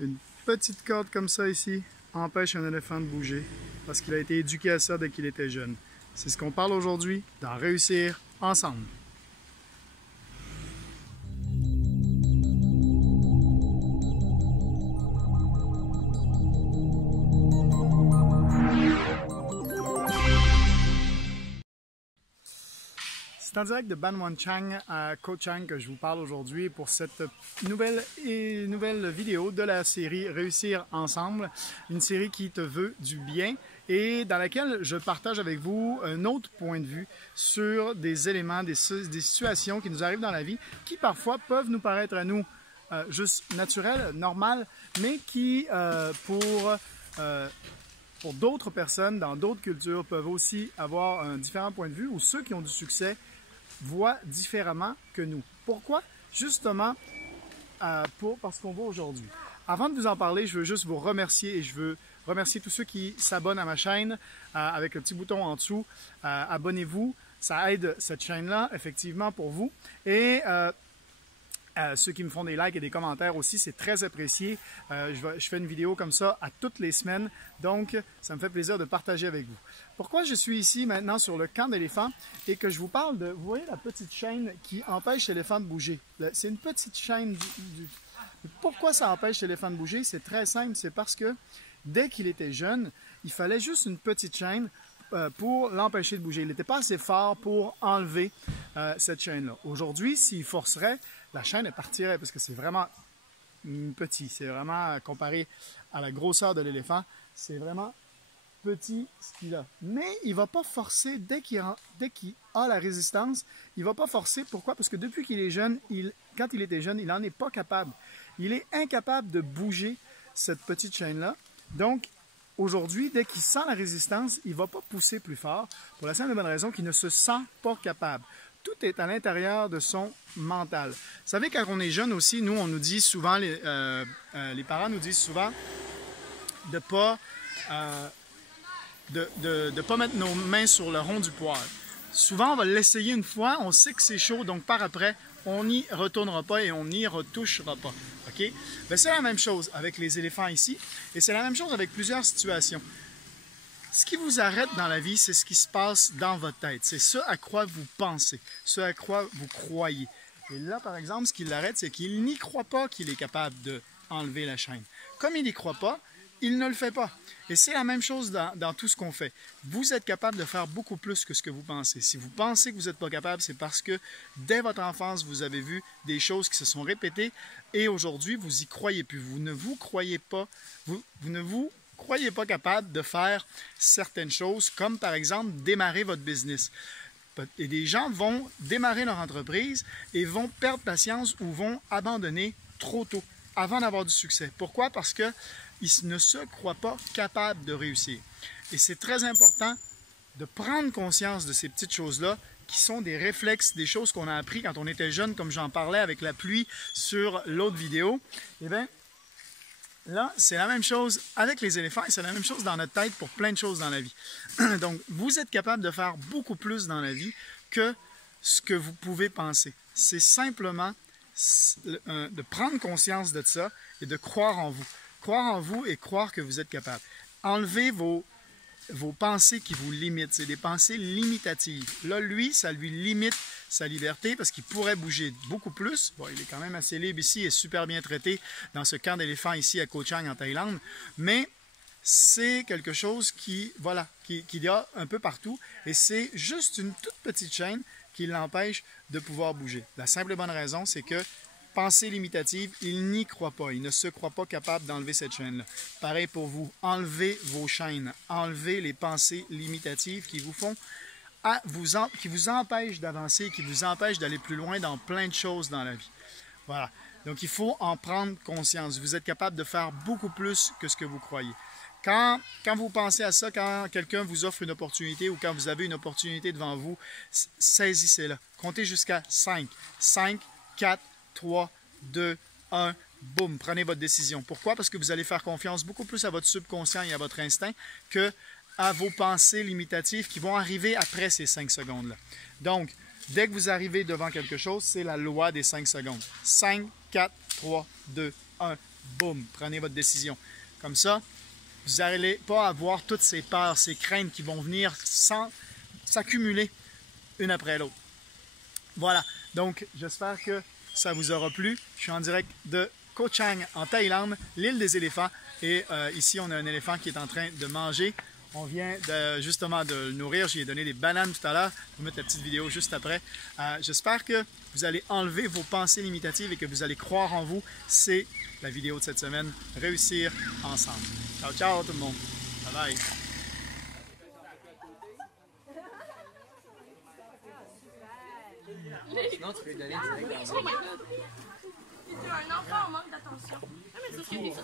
Une petite corde comme ça ici empêche un éléphant de bouger parce qu'il a été éduqué à ça dès qu'il était jeune. C'est ce qu'on parle aujourd'hui dans Réussir ensemble. C'est en direct de Ban Wan Chang à Ko Chang que je vous parle aujourd'hui pour cette nouvelle vidéo de la série Réussir ensemble, une série qui te veut du bien et dans laquelle je partage avec vous un autre point de vue sur des éléments, des situations qui nous arrivent dans la vie qui parfois peuvent nous paraître à nous juste naturelles, normales, mais qui pour d'autres personnes dans d'autres cultures peuvent aussi avoir un différent point de vue ou ceux qui ont du succès voient différemment que nous. Pourquoi? Justement, parce qu'on voit aujourd'hui. Avant de vous en parler, je veux juste vous remercier et je veux remercier tous ceux qui s'abonnent à ma chaîne avec le petit bouton en dessous. Abonnez-vous, ça aide cette chaîne-là, effectivement, pour vous. Et ceux qui me font des likes et des commentaires aussi, c'est très apprécié. Je fais une vidéo comme ça à toutes les semaines, donc ça me fait plaisir de partager avec vous. Pourquoi je suis ici maintenant sur le camp d'éléphants et que je vous parle de, vous voyez la petite chaîne qui empêche l'éléphant de bouger. C'est une petite chaîne. Pourquoi ça empêche l'éléphant de bouger? C'est très simple, c'est parce que dès qu'il était jeune, il fallait juste une petite chaîne pour l'empêcher de bouger. Il n'était pas assez fort pour enlever cette chaîne-là. Aujourd'hui, s'il forcerait, la chaîne elle partirait parce que c'est vraiment petit. C'est vraiment, comparé à la grosseur de l'éléphant, c'est vraiment petit ce qu'il a. Mais il ne va pas forcer dès qu'il a la résistance. Il ne va pas forcer. Pourquoi? Parce que depuis qu'il est jeune, quand il était jeune, il n'en est pas capable. Il est incapable de bouger cette petite chaîne-là. Donc, aujourd'hui, dès qu'il sent la résistance, il ne va pas pousser plus fort pour la simple et bonne raison qu'il ne se sent pas capable. Tout est à l'intérieur de son mental. Vous savez, quand on est jeune aussi, nous, on nous dit souvent, les parents nous disent souvent de ne pas, pas mettre nos mains sur le rond du poêle. Souvent, on va l'essayer une fois, on sait que c'est chaud, donc par après, on n'y retournera pas et on n'y retouchera pas. Okay? C'est la même chose avec les éléphants ici et c'est la même chose avec plusieurs situations. Ce qui vous arrête dans la vie, c'est ce qui se passe dans votre tête. C'est ce à quoi vous pensez, ce à quoi vous croyez. Et là, par exemple, ce qui l'arrête, c'est qu'il n'y croit pas qu'il est capable d'enlever la chaîne. Comme il n'y croit pas, il ne le fait pas. Et c'est la même chose dans tout ce qu'on fait. Vous êtes capable de faire beaucoup plus que ce que vous pensez. Si vous pensez que vous n'êtes pas capable, c'est parce que dès votre enfance, vous avez vu des choses qui se sont répétées et aujourd'hui, vous y croyez plus. Vous ne vous croyez pas, vous ne vous croyez pas capable de faire certaines choses, comme par exemple démarrer votre business. Et des gens vont démarrer leur entreprise et vont perdre patience ou vont abandonner trop tôt, avant d'avoir du succès. Pourquoi? Parce qu'ils ne se croient pas capables de réussir. Et c'est très important de prendre conscience de ces petites choses-là qui sont des réflexes, des choses qu'on a appris quand on était jeune, comme j'en parlais avec la pluie sur l'autre vidéo. Eh bien, là, c'est la même chose avec les éléphants et c'est la même chose dans notre tête pour plein de choses dans la vie. Donc, vous êtes capable de faire beaucoup plus dans la vie que ce que vous pouvez penser. C'est simplement de prendre conscience de ça et de croire en vous. Croire en vous et croire que vous êtes capable. Enlevez vos pensées qui vous limitent. C'est des pensées limitatives. Là, lui, ça lui limite sa liberté parce qu'il pourrait bouger beaucoup plus. Bon, il est quand même assez libre ici et super bien traité dans ce camp d'éléphants ici à Ko Chang en Thaïlande. Mais c'est quelque chose qu'il y a un peu partout et c'est juste une toute petite chaîne qui l'empêche de pouvoir bouger. La simple et bonne raison, c'est que pensée limitative, il n'y croit pas. Il ne se croit pas capable d'enlever cette chaîne-là. Pareil pour vous. Enlevez vos chaînes. Enlevez les pensées limitatives qui vous font qui vous empêchent d'avancer, qui vous empêchent d'aller plus loin dans plein de choses dans la vie. Voilà. Donc, il faut en prendre conscience. Vous êtes capable de faire beaucoup plus que ce que vous croyez. Quand vous pensez à ça, quand quelqu'un vous offre une opportunité ou quand vous avez une opportunité devant vous, saisissez-la. Comptez jusqu'à 5. 5, 4, 3, 2, 1, boum, prenez votre décision. Pourquoi? Parce que vous allez faire confiance beaucoup plus à votre subconscient et à votre instinct que à vos pensées limitatives qui vont arriver après ces 5 secondes-là. Donc, dès que vous arrivez devant quelque chose, c'est la loi des 5 secondes. 5, 4, 3, 2, 1. Boum, prenez votre décision. Comme ça, vous n'allez pas avoir toutes ces peurs, ces craintes qui vont venir sans s'accumuler une après l'autre. Voilà, donc j'espère que ça vous aura plu. Je suis en direct de Koh Chang en Thaïlande, l'île des éléphants. Et ici, on a un éléphant qui est en train de manger. On vient justement de le nourrir. J'y ai donné des bananes tout à l'heure. Je vais mettre la petite vidéo juste après. J'espère que vous allez enlever vos pensées limitatives et que vous allez croire en vous. C'est la vidéo de cette semaine. Réussir ensemble. Ciao, ciao tout le monde. Bye bye. Sinon, tu peux lui donner direct dans le... Un enfant en manque d'attention. Ah, mais c'est ce que j'ai fait.